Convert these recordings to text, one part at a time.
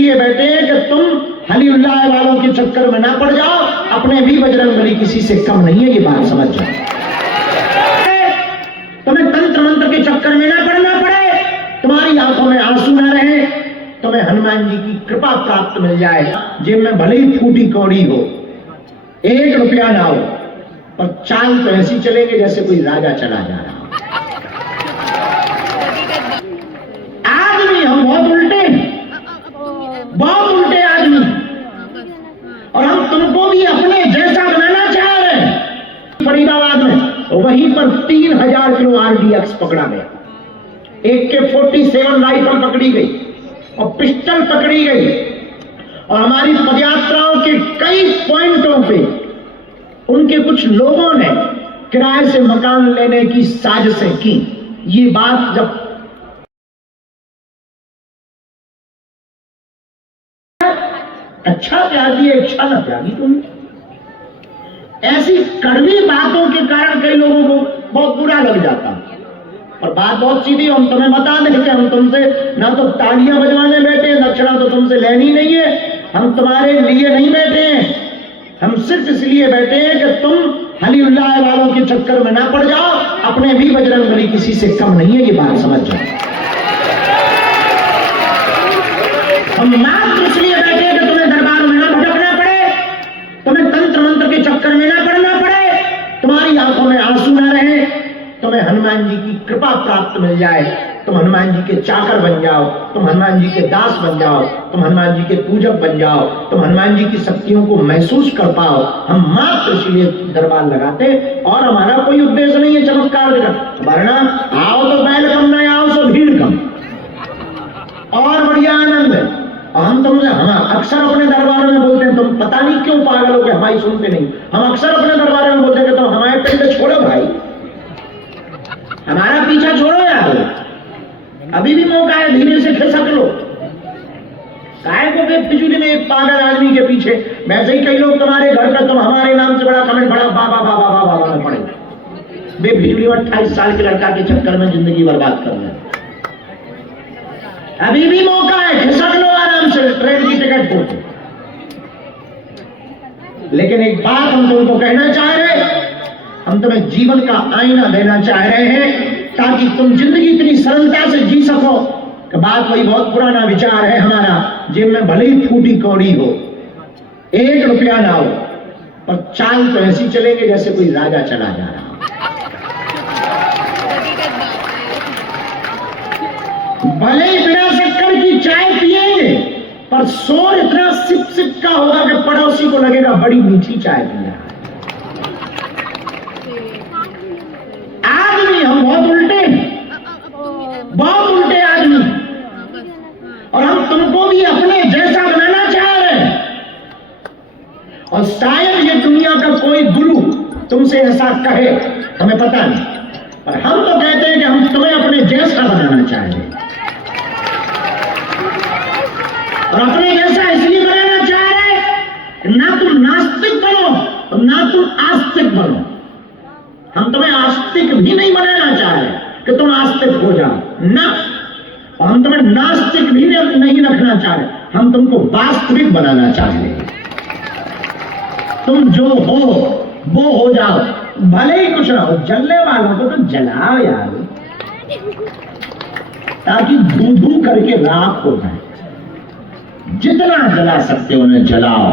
इसलिए बैठे हैं कि तुम हलीउल्लाह वालों के चक्कर में ना पड़ जाओ, अपने भी बजरंगबली किसी से कम नहीं है, ये बात समझ जाओ। तुम्हें तंत्र मंत्र के चक्कर में ना पड़ना पड़े, तुम्हारी आंखों में आंसू ना रहे, तुम्हें हनुमान जी की कृपा प्राप्त मिल जाए। जेब में भले ही फूटी कौड़ी हो, 1 रुपया ना हो, पर चाल तो ऐसी चलेंगे जैसे कोई राजा चला जा रहा। आदमी हम बहुत उल्टे आदमी, और हम तुमको भी अपने जैसा बनाना चाह रहे हैं। फरीदाबाद में वहीं पर 3000 किलो RDX पकड़ा गया, AK-47 राइफल पकड़ी गई और पिस्टल पकड़ी गई, और हमारी पदयात्राओं के कई पॉइंटों पे उनके कुछ लोगों ने किराए से मकान लेने की साजिशें की। ये बात जब अच्छा त्यागी है, इच्छा न त्यागी तुमने। ऐसी कड़वी बातों के कारण कई लोगों को बहुत बुरा लग जाता, और बात बहुत सीधी, हम तुम्हें बता दें कि हम तुमसे ना तो तालियां बजवाने बैठे, दक्षिणा तो तुमसे लेनी नहीं है, हम तुम्हारे लिए नहीं बैठे हैं, हम सिर्फ इसलिए बैठे हैं कि तुम हलीउल्लाह वालों के चक्कर में ना पड़ जाओ, अपने भी बजरंगबली किसी से कम नहीं है, ये बात समझ जाओ। हम मात्र इसलिए बैठे हैं कि तुम्हें दरबार में ना भटकना पड़े, तुम्हें तंत्र मंत्र के चक्कर में ना पड़ना पड़े, तुम्हारी आंखों में आंसू ना रहे, तुम्हें हनुमान जी की कृपा प्राप्त मिल जाए, तुम हनुमान जी के चाकर बन जाओ, तुम हनुमान जी के दास बन जाओ, तुम हनुमान जी के पूजक बन जाओ, तुम हनुमान जी की शक्तियों को महसूस कर पाओ। हम मात्र इसलिए दरबार लगाते, और हमारा कोई उद्देश्य नहीं है चमत्कार का, वरना आओ तो बैल कम, ना आओ तो भीड़ कम, और बढ़िया आनंद है। हम अक्सर अपने दरबार में बोलते हैं, तुम पता नहीं क्यों पागल हो गए, हमारी सुनते नहीं। हम अक्सर अपने दरबार में बोलते हैं कि तुम हमारे पिंड छोड़ो भाई, हमारा पीछा छोड़ो यार, अभी भी मौका है, धीरे से खिसक लो। काय को फिजूली में एक पागल आदमी के पीछे। वैसे ही कई लोग तुम्हारे घर पर तुम हमारे नाम से बड़ा कमेंट बड़ा बाबा बाबा बाबा बाबा पड़े, बेफिजूली 28 साल के लड़का के चक्कर में जिंदगी बर्बाद कर रहे। अभी भी मौका है, खिसक लो आराम से, ट्रेन की टिकट को। लेकिन एक बात हम तुमको कहना चाह रहे, हम तुम्हें जीवन का आईना देना चाह रहे हैं, ताकि तुम जिंदगी इतनी सरलता से जी सको। कि बात वही बहुत पुराना विचार है हमारा, जेब में भले ही फूटी कौड़ी हो, 1 रुपया ना हो, पर चाल तो ऐसी चलेंगे जैसे कोई राजा चला जा रहा। भले ही बिना शक्कर की चाय पिएंगे, पर शोर इतना सिप सिप का होगा कि पड़ोसी को लगेगा बड़ी मीठी चाय पी रहा है। आदमी हम बहुत उल्टे आदमी, और हम तुमको भी अपने जैसा बनाना चाह रहे हैं, और शायद ये दुनिया का कोई गुरु तुमसे ऐसा कहे, हमें पता नहीं, पर हम तो कहते हैं कि हम तुम्हें अपने जैसा बनाना चाह रहे हैं। और अपने जैसा इसलिए बनाना चाह रहे, ना तुम नास्तिक बनो और ना तुम आस्तिक बनो। हम तुम्हें आस्तिक भी नहीं बनाना चाह रहे कि तुम आस्तिक हो जाओ, ना, और हम तुम्हें नास्तिक भी नहीं रखना चाह रहे, हम तुमको वास्तविक बनाना चाह रहे। तुम जो हो वो हो जाओ, भले ही कुछ ना हो, जलने वालों को तो जलाओ यार, ताकि धू धू करके राख हो जाए। जितना जला सकते हो उन्हें जलाओ,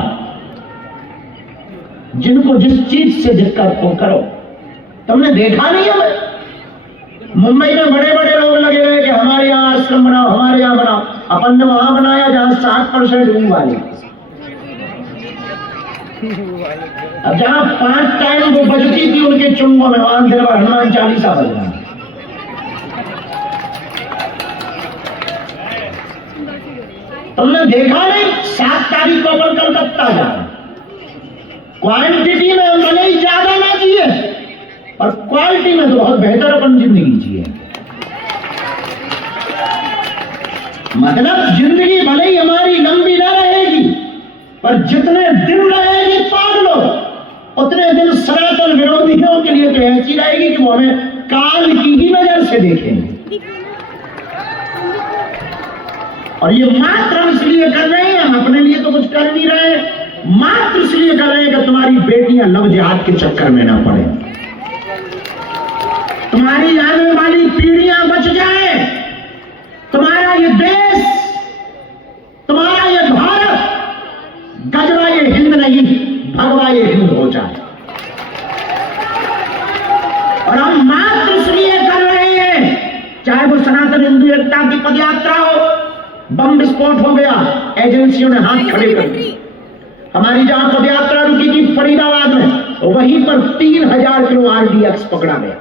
जिनको जिस चीज से दिक्कत हो करो। तुमने देखा नहीं है, मुंबई में बड़े बड़े लोग लगे हुए कि हमारे यहाँ आश्रम बनाओ, हमारे यहाँ बनाओ। अपन ने वहां बनाया जहां 60% ऊंग वाले, अब जहां 5 टाइम वो बजती थी उनके चुंगों में, वहां फिर हनुमान चालीसा बज रहा। तुमने देखा नहीं, 7 तारीख को अपन कलकत्ता जा रहे, क्वांटिटी में भले ही ज्यादा ना जिए, और क्वालिटी में तो बहुत बेहतर अपन जिंदगी जिए। मतलब जिंदगी भले ही हमारी लंबी ना रहेगी, पर जितने दिन रहेगी पागलो, उतने दिन सनातन विरोधियों के लिए तो ऐसी रहेगी कि वो हमें काल की ही नजर से देखेंगे। और ये मात्र हम इसलिए कर रहे अपने लिए तो कुछ कर नहीं रहे, मात्र इसलिए कर रहे हैं कि तुम्हारी बेटियां लव जिहाद के चक्कर में ना पड़े, तुम्हारी आने वाली पीढ़ियां बच जाए, तुम्हारा ये देश, तुम्हारा ये भारत गजवा ये हिंद नहीं भगवा ये हिंद हो जाए। और हम मात्र इसलिए कर रहे हैं, चाहे वो सनातन हिंदू एकता की पदयात्रा हो, बम विस्फोट हो गया, एजेंसियों ने हाथ खड़े कर दिए। हमारी जहां पदयात्रा रुकी थी फरीदाबाद में, वहीं पर 3000 किलो RDX पकड़ा गया,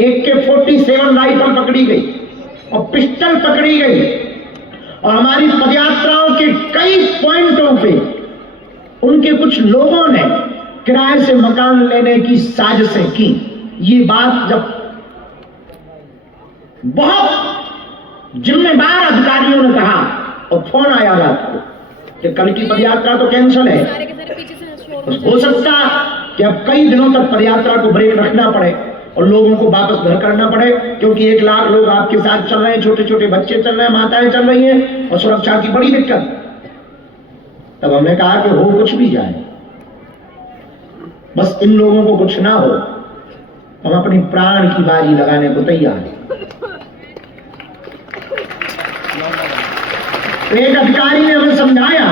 AK-47 राइफल पकड़ी गई और पिस्टल पकड़ी गई। और हमारी पदयात्राओं के कई पॉइंटों पे उनके कुछ लोगों ने किराए से मकान लेने की साजिशें की। ये बात जब बहुत जिम्मेदार अधिकारियों ने कहा और फोन आया रात को कि कल की पदयात्रा तो कैंसिल है, तो हो सकता कि अब कई दिनों तक पदयात्रा को ब्रेक रखना पड़े और लोगों को वापस घर करना पड़े, क्योंकि 1 लाख लोग आपके साथ चल रहे हैं, छोटे छोटे बच्चे चल रहे हैं, माताएं चल रही हैं और सुरक्षा की बड़ी दिक्कत। तब हमने कहा कि हो कुछ भी जाए, बस इन लोगों को कुछ ना हो, हम अपनी प्राण की बाजी लगाने को तैयार हैं। एक अधिकारी ने हमें समझाया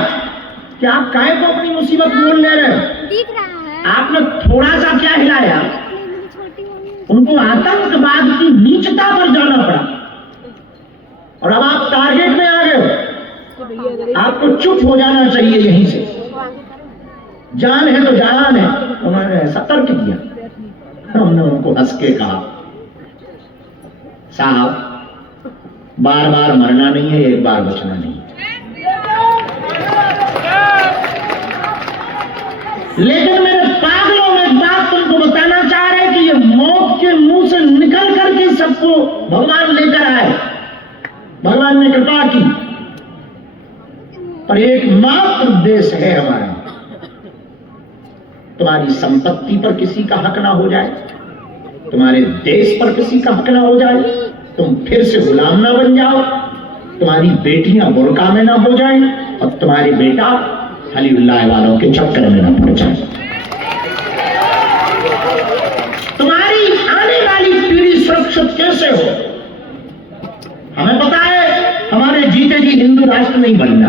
कि आप काहे को अपनी मुसीबत मोल ले रहे हो, दिख रहा है आपने थोड़ा सा क्या हिलाया, उनको आतंकवाद की नीचता पर जाना पड़ा और अब आप टारगेट में आ गए हो, आपको चुप हो जाना चाहिए यहीं से, जान है तो जान है। उन्होंने सतर्क किया, हमने उनको हंस के कहा, साहब बार बार मरना नहीं है, एक बार बचना नहीं है। लेकिन मेरे पागलों में एक बात तुमको बताना चाह रहे कि ये मौत के मुंह से निकल करके सबको भगवान लेकर आए, भगवान ने कृपा की, पर एक मात्र उद्देश्य है हमारा, तुम्हारी संपत्ति पर किसी का हक ना हो जाए, तुम्हारे देश पर किसी का हक ना हो जाए, तुम फिर से गुलाम ना बन जाओ, तुम्हारी बेटियां बुर्का में ना हो जाएं और तुम्हारी बेटा हलीउल्लाह वालों के चक्कर में ना पड़ जाए। तुम्हारी आने वाली पीढ़ी सुरक्षित कैसे हो? हमें पता है हमारे जीते जी हिंदू राष्ट्र नहीं बनना,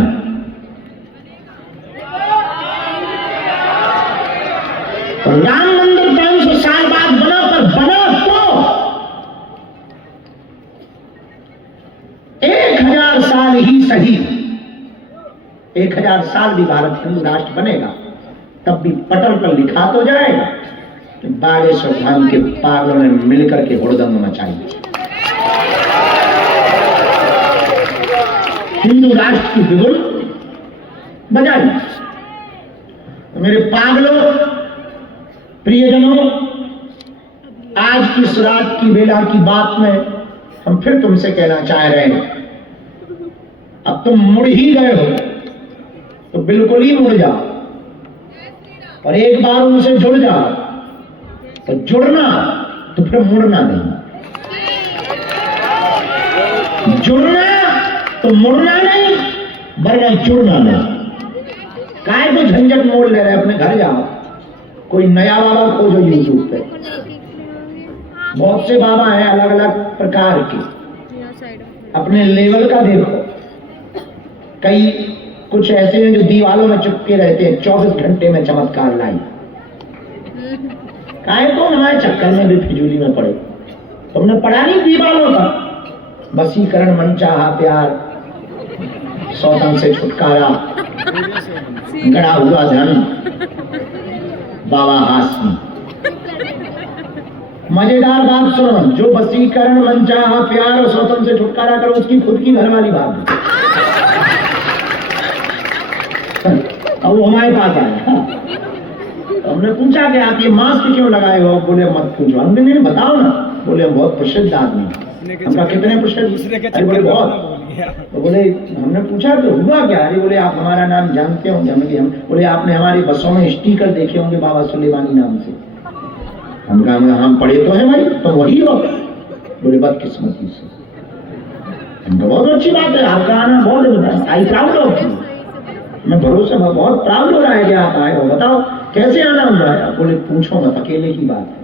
राम मंदिर 500 साल बाद बना, पर बना तो 1000 साल ही सही, 1000 साल भी भारत हिंदू राष्ट्र बनेगा, तब भी पटल पर लिखा तो जाएगा कि बागेश्वर धाम के पागलों ने मिलकर के हुड़दंग मचाई, हिंदू राष्ट्र की बिगुल बजाई। तो मेरे पागलों, प्रियजनों, आज की इस रात की वेला की बात में हम फिर तुमसे कहना चाह रहे हैं, अब तुम मुड़ ही गए हो तो बिल्कुल ही मुड़ जाओ और एक बार उनसे जुड़ जाओ, तो जुड़ना तो फिर मुड़ना नहीं, जुड़ना तो मुड़ना नहीं, वरना जुड़ना नहीं। काय को झंझट मोड़ ले रहे, अपने घर जाओ, कोई नया बाबा खोजो यूट्यूब पे, बहुत से बाबा हैं अलग अलग प्रकार के, अपने लेवल का देखो। कई कुछ ऐसे हैं जो दीवालों में चिपके रहते हैं, 24 घंटे में चमत्कार लाई। काय को हमारे चक्कर में भी फिजूली में पड़े, तुमने पढ़ा नहीं दीवालों का, वसीकरण, मनचाहा प्यार, सौतन से छुटकारा, गड़ा हुआ धन, बाबा हासनी। मजेदार बात सुनो, जो वसीकरण, मनचाहा प्यार और सौतन से छुटकारा करो, उसकी खुद की घर वाली बात है। अब वो हमारे पास आया, तो हमने पूछा कि आप ये मास्क क्यों लगाए हो? बोले मत पूछो। हमने नहीं, बताओ ना। बोले हम बहुत प्रसिद्ध आदमी। हमका कितने प्रसिद्ध? अरे बोले बहुत। तो बोले हमने पूछा तो हुआ क्या? अरे बोले आप हमारा नाम जानते होंगे। हम बोले आपने हमारी बसों में स्टिकर देखे होंगे बाबा सुलेमानी नाम से। हम कहा हम पढ़े तो है भाई, तो वही हो। बोले बदकिस्मती से। हम तो बहुत अच्छी बात है, आपका आना बहुत आई प्राउड ऑफ यू। मैं भरोसे में बहुत प्राउड हो रहा है कि आप आए हो, बताओ कैसे आना हुआ है? बोले पूछो मत, अकेले की बात है।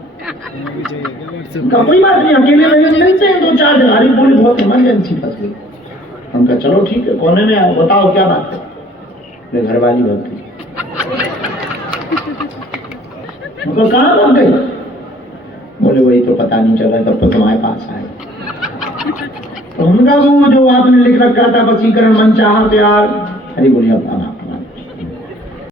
उनका कोई बात नहीं, अकेले में मिलते हैं 2-4 दिन। अरे बोले बहुत इमरजेंसी फंस गई। हम कहा चलो ठीक है, कोने में आओ, बताओ क्या बात है? मेरे घर वाली भाग गई। मतलब कहाँ भाग गई? बोले वही तो पता नहीं चला, तब तो तुम्हारे पास आए। तो उनका वो जो आपने लिख रखा था वसीकरण, मनचाहा प्यार, अरे बोले अब